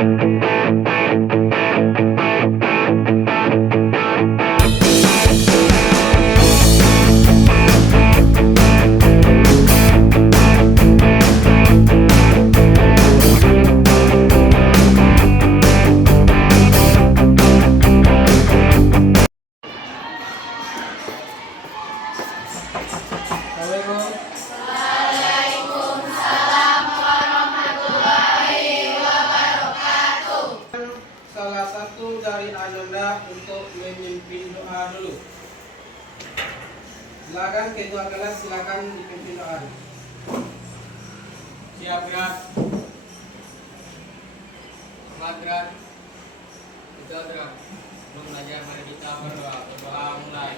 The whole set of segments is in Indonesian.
Salah satu dari Ananda untuk memimpin doa dulu. Silakan ketua kelas, silakan dipimpin doa. Siap gerak. Selamat gerak. Kita gerak. Belum belajar, mari kita berdoa. Berdoa mulai.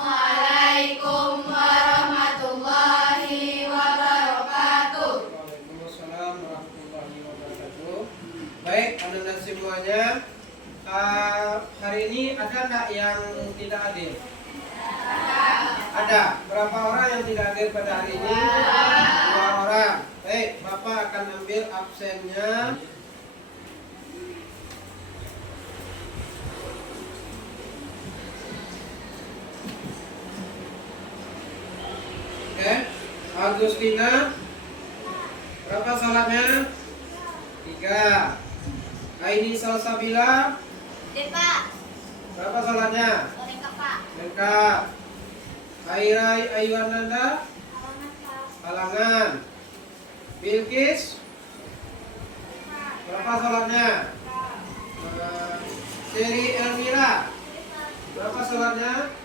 Waalaikumsalam warahmatullahi wabarakatuh. Baik, Ananda semuanya. Hari ini ada enggak yang tidak hadir? Ada. Berapa orang yang tidak hadir pada hari ini? 2 orang. Baik, Bapak akan ambil absennya. Oke, Agustina. Berapa salatnya? 3. Aini Salsabila. Pak. Berapa salatnya? Lengkap, Pak. Lengkap. Airai Ayuananda. Halaman, Pak. Halangan. Bilkis. Berapa salatnya? Seri Elmira. Berapa salatnya?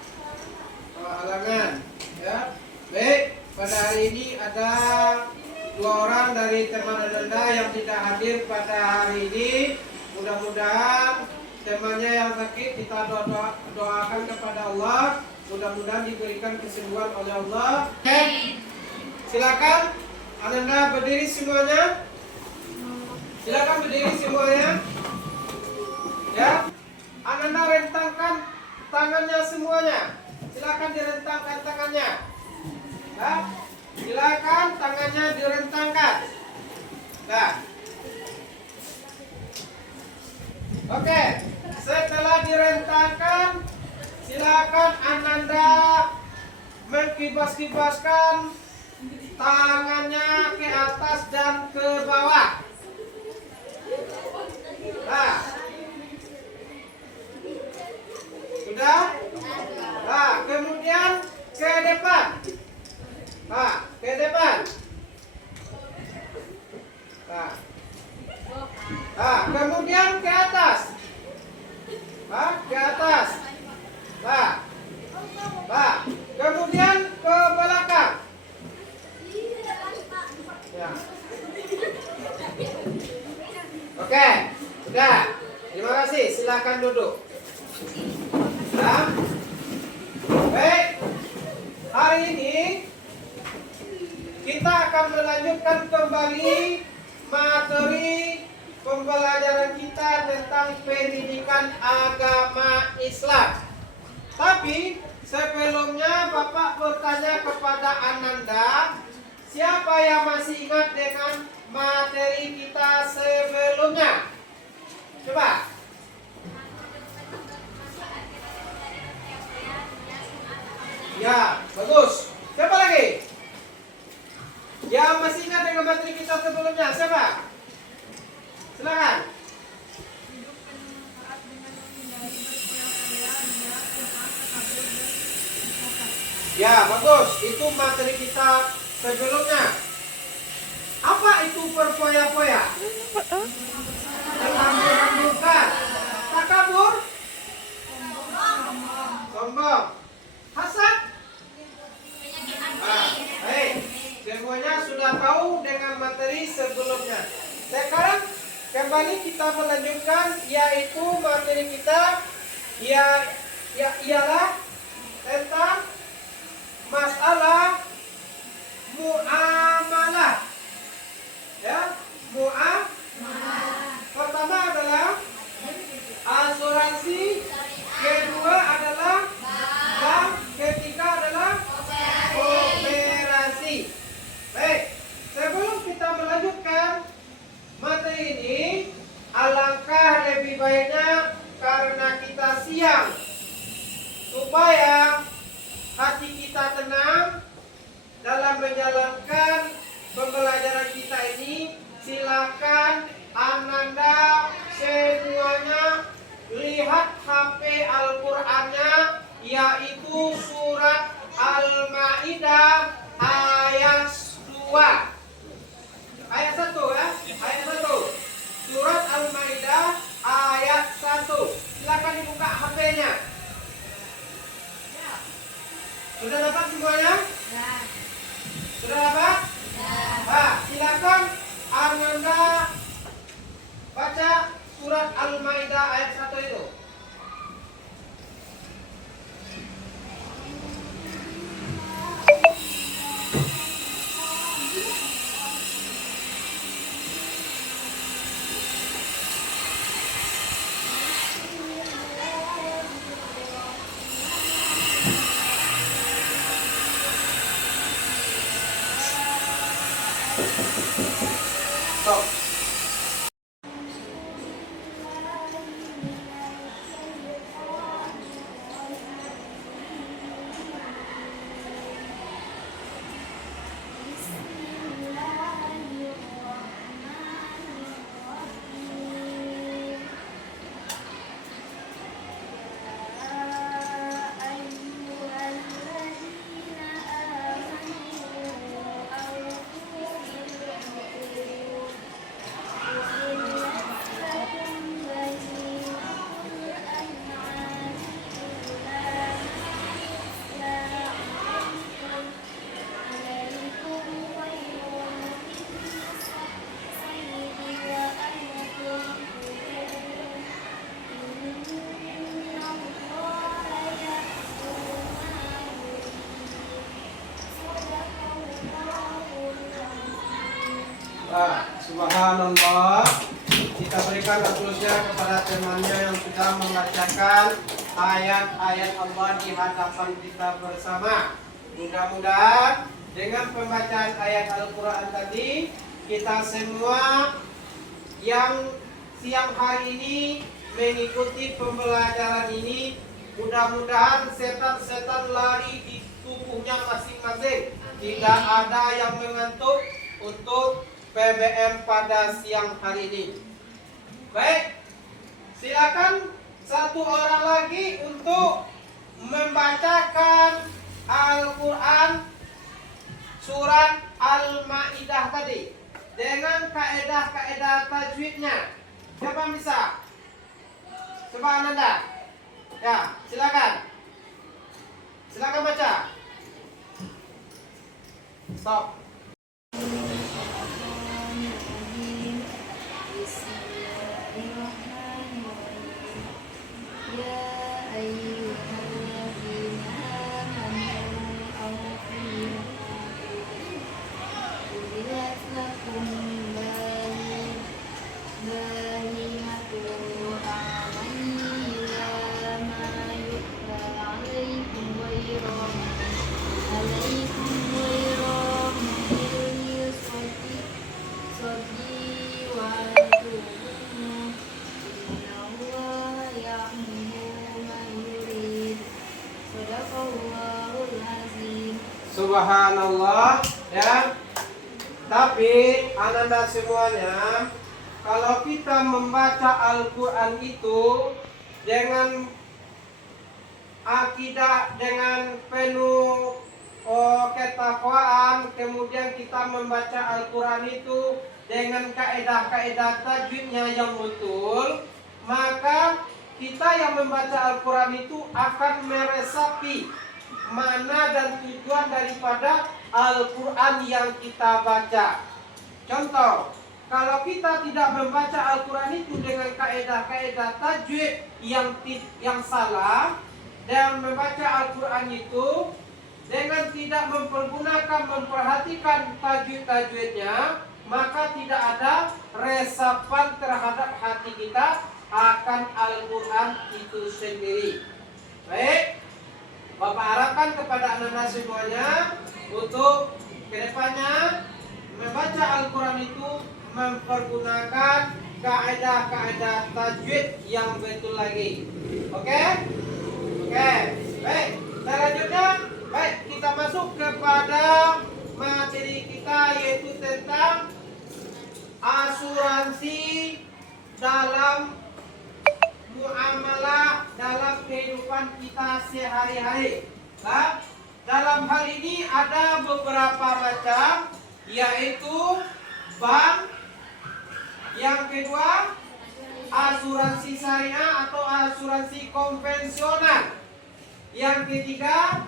Halangan. Ya. Baik, pada hari ini ada 2 orang dari teman Ananda yang tidak hadir pada hari ini. Mudah-mudahan temannya yang sakit kita doakan kepada Allah. Mudah-mudahan diberikan kesembuhan oleh Allah. Oke. Silakan Ananda berdiri semuanya. Silakan berdiri semuanya. Ya. Ananda rentangkan tangannya semuanya. Silakan direntangkan tangannya. Ya. Silakan tangannya direntangkan. Nah. Oke, setelah direntangkan, silakan Ananda mengkibas-kibaskan tangannya ke atas dan ke bawah. Nah. Sudah? Nah, kemudian ke depan. Nah, ke depan. Nah, kemudian ke atas. Nah, ke atas. Nah, kemudian ke belakang. Ya. Oke, sudah. Terima kasih. Silakan duduk. Nah, baik. Hari ini kita akan melanjutkan kembali materi pembelajaran kita tentang pendidikan agama Islam. Tapi sebelumnya Bapak bertanya kepada Ananda, siapa yang masih ingat dengan materi kita sebelumnya? Coba. Ya, bagus. Siapa lagi? Yang masih ingat dengan materi kita sebelumnya? Siapa? Silakan. Ya, bagus. Itu materi kita sebelumnya. Apa itu berfoya-foya? Menghambur-hamburkan. Takabur? Sombong. Hasad? Baik. Semuanya sudah tahu dengan materi sebelumnya. Sekarang kembali kita melanjutkan, yaitu materi kita ialah tentang masalah muamalah. Ya, muamalah. Pertama adalah asuransi, kedua adalah bank, ketiga adalah koperasi. Baik, sebelum kita melanjutkan materi ini, alangkah lebih baiknya karena kita siang, supaya hati kita tenang dalam menjalankan pembelajaran kita ini. Silakan Ananda semuanya lihat HP Al-Qur'annya, yaitu surat Al-Maidah ayat 2. Ayat 1 ya. Ayat 1. Surat Al-Maidah ayat 1. Silakan dibuka HP-nya. Sudah dapat semuanya? Sudah dapat? Nah, silakan Ananda baca surat Al-Maidah ayat 1 itu. Stop. Subhanallah. Kita berikan aplausnya kepada temannya yang sudah membacakan ayat-ayat Allah di hadapan kita bersama. Mudah-mudahan dengan pembacaan ayat Al-Quran tadi, kita semua yang siang hari ini mengikuti pembelajaran ini, mudah-mudahan setan-setan lari di tubuhnya masing-masing. Tidak ada yang mengantuk untuk PBM pada siang hari ini. Baik, silakan satu orang lagi untuk membacakan Al-Quran surat Al-Maidah tadi dengan kaedah-kaedah tajwidnya. Siapa yang bisa? Coba Ananda. Ya, silakan. Silakan baca. Stop. Subhanallah, ya. Tapi ananda semuanya, kalau kita membaca Al-Quran itu dengan akidah, dengan penuh ketakwaan, kemudian kita membaca Al-Quran itu dengan kaedah-kaedah tajwidnya yang betul, maka kita yang membaca Al-Quran itu akan meresapi makna dan tujuan daripada Al-Quran yang kita baca. Contoh, kalau kita tidak membaca Al-Quran itu dengan kaedah-kaedah tajwid yang salah, dan membaca Al-Quran itu dengan tidak memperhatikan tajwid-tajwidnya, maka tidak ada resapan terhadap hati kita akan Al-Quran itu sendiri. Baik, Bapak harapkan kepada anak-anak semuanya untuk kedepannya membaca Al-Quran itu mempergunakan kaedah-kaedah tajwid yang betul lagi. Oke? Oke. Baik, selanjutnya baik kita masuk kepada materi kita, yaitu tentang asuransi dalam muamalah dalam kehidupan kita sehari-hari. Nah, dalam hal ini ada beberapa macam, yaitu bank, yang kedua asuransi syariah atau asuransi konvensional, yang ketiga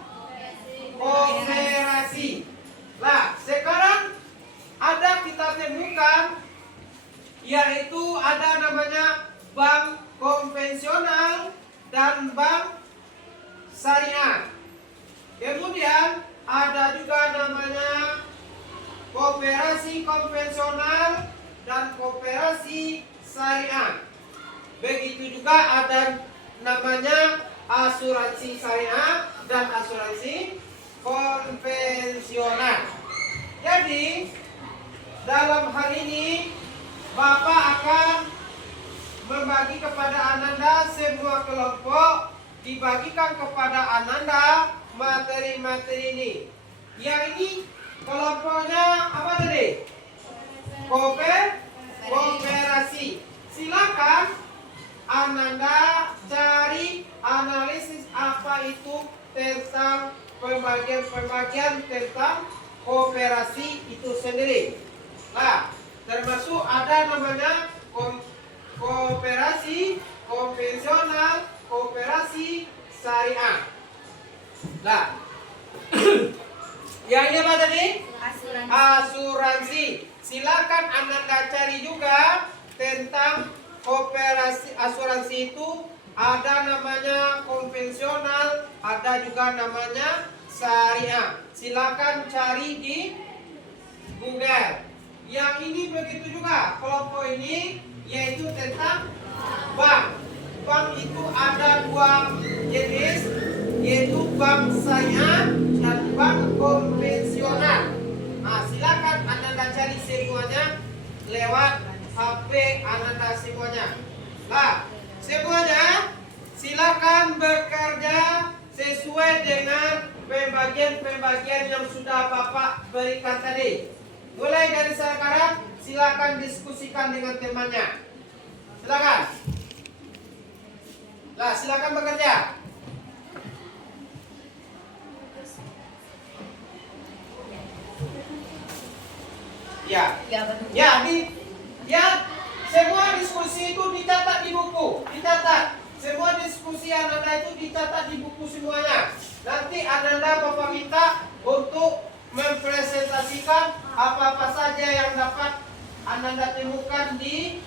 koperasi. Nah, sekarang ada kita temukan, yaitu ada namanya bank konvensional dan bank syariah. Kemudian ada juga namanya koperasi konvensional dan koperasi syariah. Begitu juga ada namanya asuransi syariah dan asuransi konvensional. Jadi dalam hal ini Bapak akan membagi kepada Ananda semua kelompok, dibagikan kepada Ananda materi-materi ini. Yang ini kelompoknya apa tadi? Koperasi. Silakan Ananda cari analisis apa itu tentang pembagian tentang koperasi itu sendiri. Nah, termasuk ada namanya koperasi konvensional, koperasi syariah. Nah, yang ini apa tadi? Asuransi. Silakan Ananda cari juga tentang koperasi. Asuransi itu ada namanya konvensional, ada juga namanya syariah. Silakan cari di Google. Yang ini begitu juga, kelompok ini yaitu tentang bank. Bank itu ada dua jenis, yaitu bank syariah dan bank konvensional. Nah, silakan Ananda cari semuanya lewat HP Ananda semuanya. Nah, semuanya silakan bekerja sesuai dengan pembagian yang sudah Bapak berikan tadi. Mulai dari sekarang silakan diskusikan dengan temannya. Silakan. Nah, silakan bekerja. Ya. Semua diskusi itu dicatat di buku, dicatat. Semua diskusi Ananda itu dicatat di buku semuanya. Nanti Ananda Bapak minta untuk mempresentasikan apa-apa saja yang dapat Ananda temukan di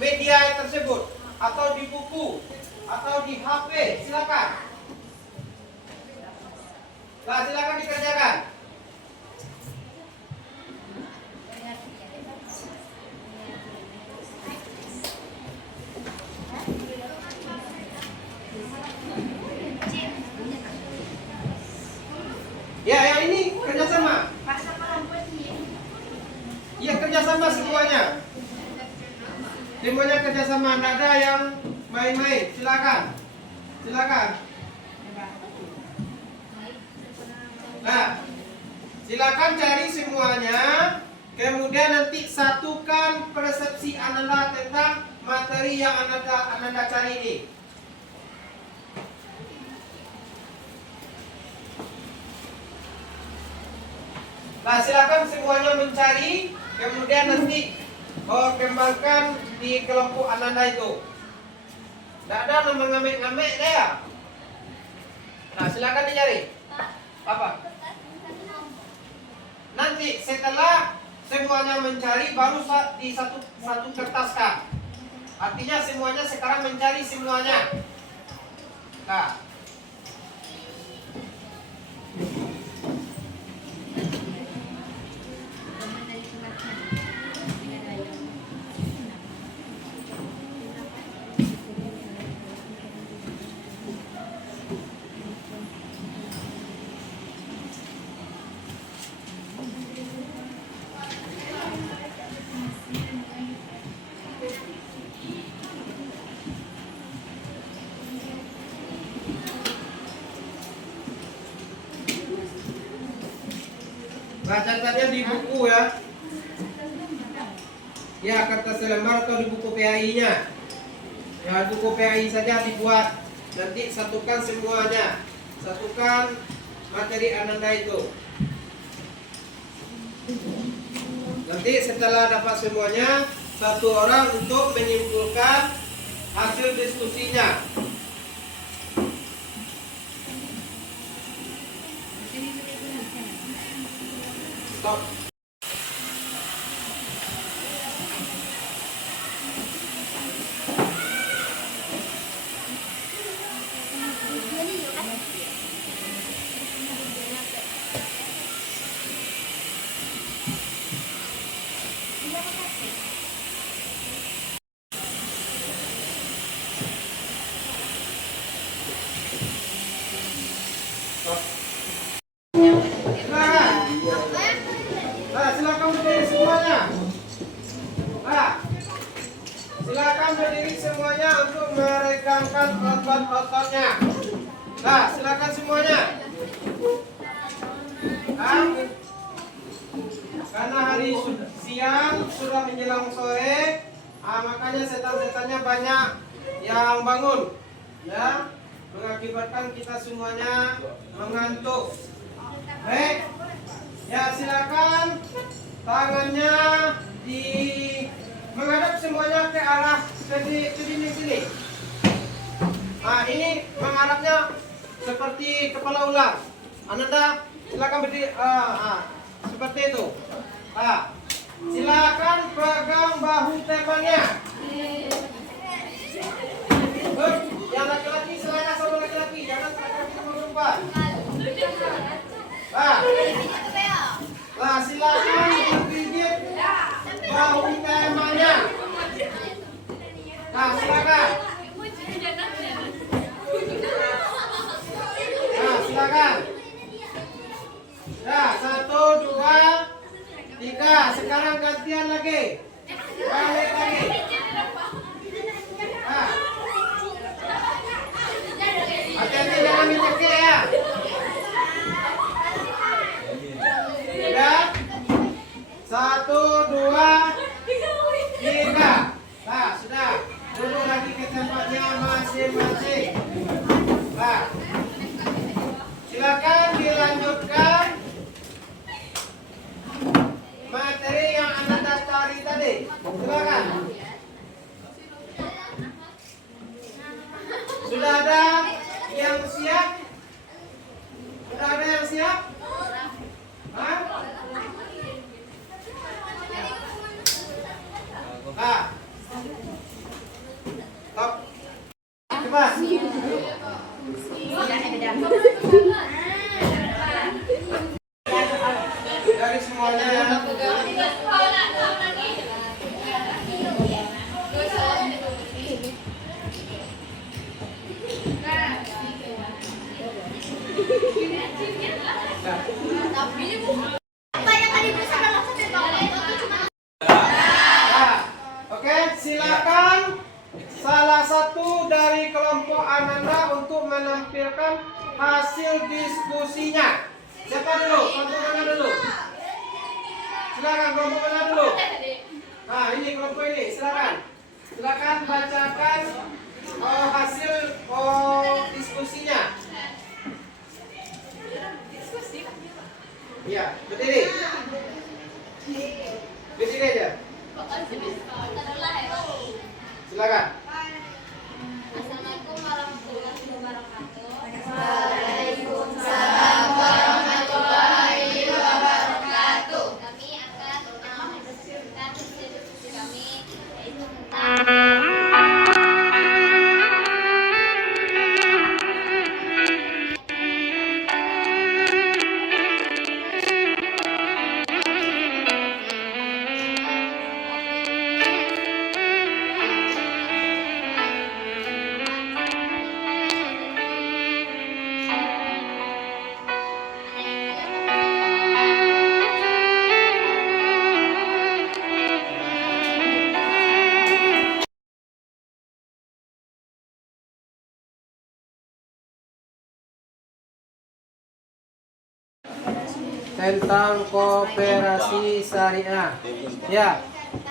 media tersebut, atau di buku, atau di HP. Silakan. Nah, silakan dikerjakan. Ya, yang ini kerjasama. Iya, kerjasama semuanya. Semuanya kerjasama, tidak ada yang main-main. Silakan, silakan. Nah, silakan cari semuanya. Kemudian nanti satukan persepsi Anda tentang materi yang Anda cari ini. Nah, silakan semuanya mencari, kemudian nanti kembangkan di kelompok Anda itu. Tidak ada nama ngamek-ngamek ya. Nah, silakan dicari. Apa? Nanti setelah semuanya mencari, baru di satu kertaskan. Artinya semuanya sekarang mencari semuanya. Nah. Catatnya di buku ya. Ya, kertas selembar atau di buku PAI-nya. Ya, buku PAI saja dibuat. Nanti satukan semuanya. Satukan materi Ananda itu. Nanti setelah dapat semuanya, satu orang untuk menyimpulkan hasil diskusinya. Stop. Silakan berdiri semuanya. Silakan berdiri semuanya untuk meregangkan otot-ototnya. Silakan semuanya. Karena hari siang sudah menjelang sore, makanya setan-setannya banyak yang bangun, ya, mengakibatkan kita semuanya mengantuk. Baik, ya silakan tangannya menghadap semuanya ke arah ke dinding sini. Ini menghadapnya seperti kepala ular. Ananda silakan berdiri seperti itu. Silakan pegang bahu temannya. Yang laki-laki silakan sama laki-laki, jangan laki-laki sama perempuan. Silakan menggigit bahu temannya. Silakan. Silakan. 1, 2, 3. Sekarang gantian lagi. Balik lagi. Hati-hati jangan mencekik ya. Sudah? 1, 2, 3. Sudah. Duduk lagi ke tempatnya masing-masing. Silakan dilanjutkan materi yang Anda cari tadi. Silakan. Sudah ada yang siap? Sudah ada yang siap? Stop. Cepat. Dari semuanya ya. Oke, silakan salah satu dari kelompok Ananda untuk menampilkan hasil diskusinya. Siapa dulu? Kelompok mana dulu? Silakan kelompok mana dulu? Nah, ini kelompok ini, silakan. Silakan bacakan hasil diskusinya. Iya, berdiri. Berdiri aja. Silakan. Assalamualaikum warahmatullahi wabarakatuh. Waalaikumsalam warahmatullahi wabarakatuh. Kami akan mendiskusikan hasil diskusi kami yaitu tentang tentang koperasi syariah. Ya,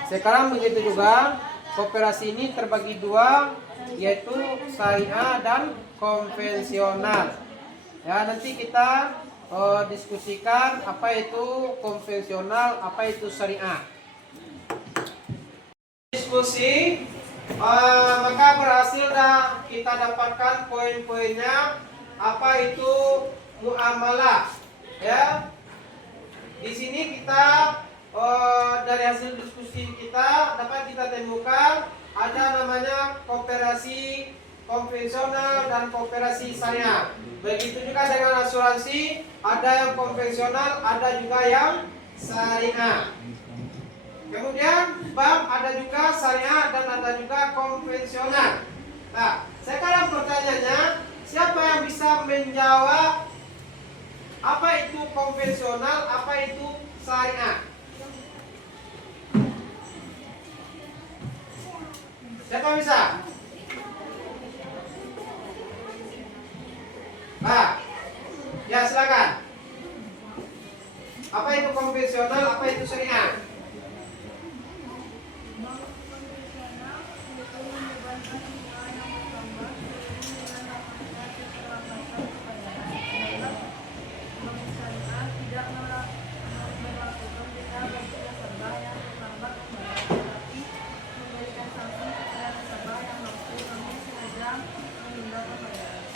sekarang begitu juga koperasi ini terbagi dua, yaitu syariah dan konvensional. Ya, nanti kita diskusikan apa itu konvensional, apa itu syariah. Diskusi, maka berhasil dah kita dapatkan poin-poinnya. Apa itu muamalah? Ya. Di sini kita dari hasil diskusi kita dapat kita temukan ada namanya koperasi konvensional dan koperasi syariah. Begitu juga dengan asuransi, ada yang konvensional, ada juga yang syariah. Kemudian bank ada juga syariah dan ada juga konvensional. Nah, sekarang pertanyaannya, siapa yang bisa menjawab apa itu konvensional, apa itu syariah? Siapa bisa? Nah, ya silakan. Apa itu konvensional, apa itu syariah?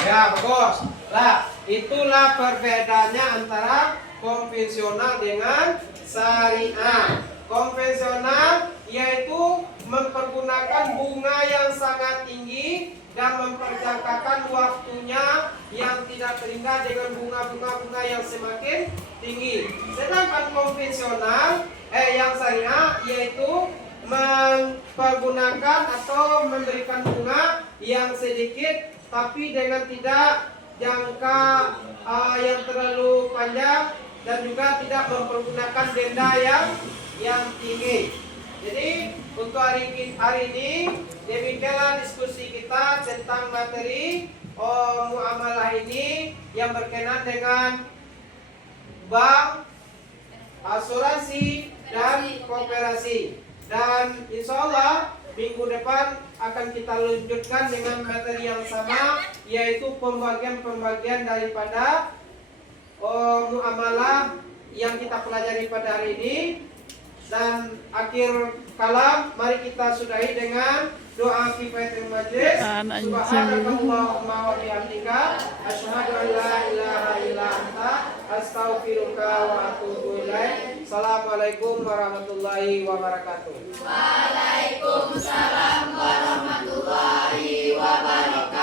Ya, bagus. Lah, itulah perbedaannya antara konvensional dengan syariah. Konvensional yaitu mempergunakan bunga yang sangat tinggi dan memperjangkakan waktunya yang tidak teringat dengan bunga-bunga yang semakin tinggi. Sedangkan konvensional yang syariah yaitu mempergunakan atau memberikan bunga yang sedikit tapi dengan tidak jangka yang terlalu panjang dan juga tidak mempergunakan denda yang tinggi. Jadi untuk hari ini demikianlah diskusi kita tentang materi muamalah ini yang berkenaan dengan bank, asuransi dan koperasi. Dan insya Allah minggu depan akan kita lanjutkan dengan materi yang sama, yaitu pembagian-pembagian daripada muamalah yang kita pelajari pada hari ini. Dan akhir kalam, mari kita sudahi dengan doa kifayatul majlis. Subhanakallahumma wa bihamdika asyhadu an la ilaha illa anta astaghfiruka wa atubu ilaik. Assalamualaikum warahmatullahi wabarakatuh. Waalaikumsalam warahmatullahi wabarakatuh.